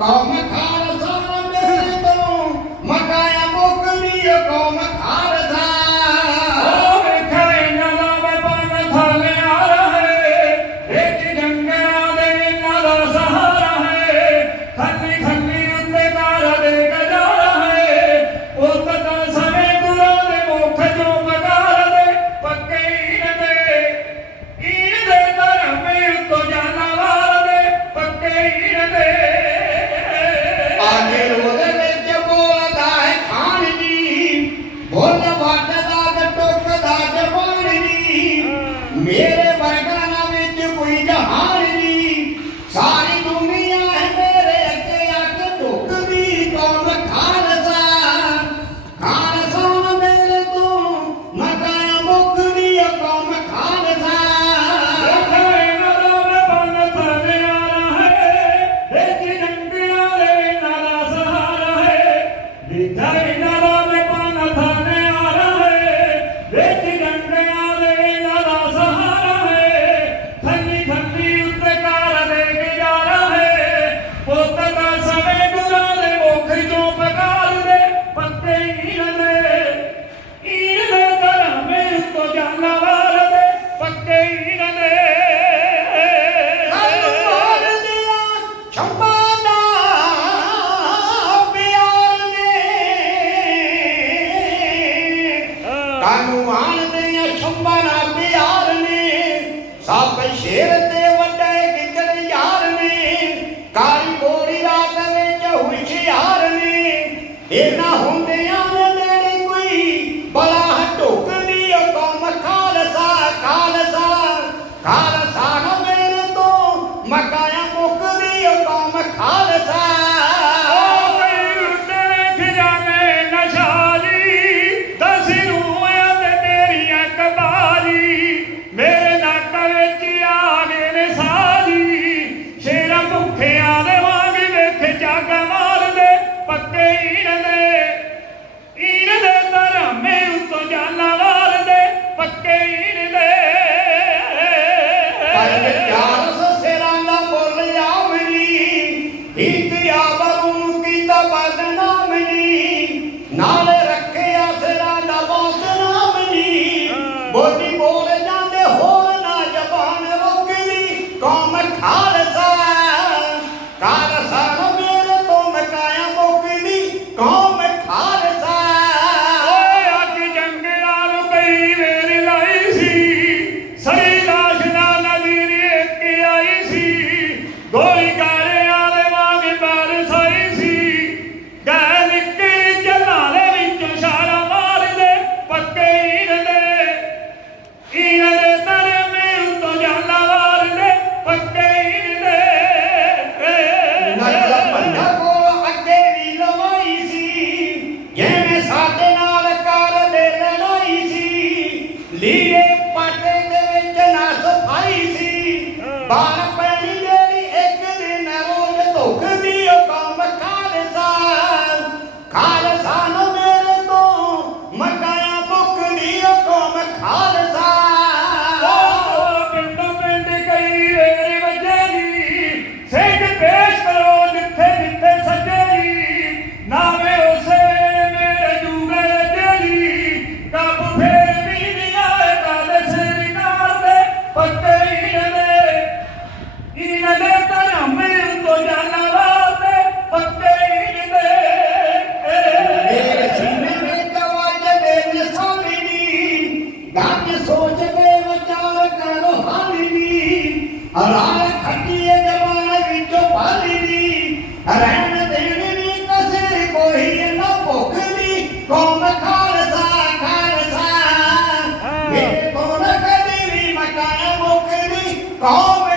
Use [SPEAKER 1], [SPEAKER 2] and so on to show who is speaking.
[SPEAKER 1] กองมัทธา ਬੋਲ ਕਾਨੂੰ ਮਾਰ ਦਿਆ ਛੰਬਾ ਪਿਆਰ ਨੇ? ਸਭ ਸ਼ੇਰ ਤੇ ਵੱਡੇ ਗਿੱਦੜ ਯਾਰ ਨੇ। ਕਾਲੀ ਗੋਰੀ ਰਾਤ ਵਿੱਚ ਹੁਸ਼ਿਆਰ ਨੇ। ਇਹਨਾਂ ਹੁੰਦਿਆਂ ਨੇ ਨੇੜੇ ਕੋਈ ਬਲਾ ਢੁਕਦੀ ਓ ਕੌਮ ਖਾਲਸਾ ਖਾਲਸਾ ਖਾਲਸਾ। ਹੀਤਿਆ ਬਰੂ ਕੀਤਾ ਬਦਨਾਮ ਜੀ ਨਾਲ ਰੱਖਿਆ ਸਿਰਾਂ ਦਾ ਬਹੁਤ ਨਾਮ ਬੋਲੀ ਬੋਲ ਜਾਂਦੇ ਹੋਰ ਨਾ ਜ਼ਬਾਨ ਰੁਕਦੀ। ਕੌਮ ਖਾਲਸਾ ਖਾਲਸਾ ਲੀੜੇ ਪਾਟੇ ਦੇ ਵਿੱਚ ਨਾ ਸਫ਼ਾਈ ਸੀ। ਬਾਲ ਕੀਰਨੇ ਧਰਮ ਤੋਂ ਜਾਣਾ ਤੇ ਪੱਤੇ ਇਹਦੇ ਮੇਰੇ
[SPEAKER 2] ਸੀਨੇ ਵਿੱਚ ਆਵਾਜ਼ ਦੇ ਨਿਸਾਨੀ ਗਾਜ ਸੋਚਦੇ ਵਿਚਾਰ ਕਰੋ ਹਾਲੀ ਨੀ। ਰਾਹ ਖੱਟੀਏ ਜਵਾਨ ਵਿੱਚੋਂ ਭਾਲੀ ਨੀ। ਰਹਿਣ ਦੇਣੀ ਨੀ ਕਸੇ ਕੋਈ ਨਾ ਭੁੱਖ ਨੀ। ਕੌਮ ਖਾਲਸਾ ਖਾਲਸਾ?
[SPEAKER 1] ਮੇਰੇ ਕੋਲ ਕਦੀ ਵੀ ਮਕਾਨ ਮੁੱਕ ਨੀ ਕੌਮ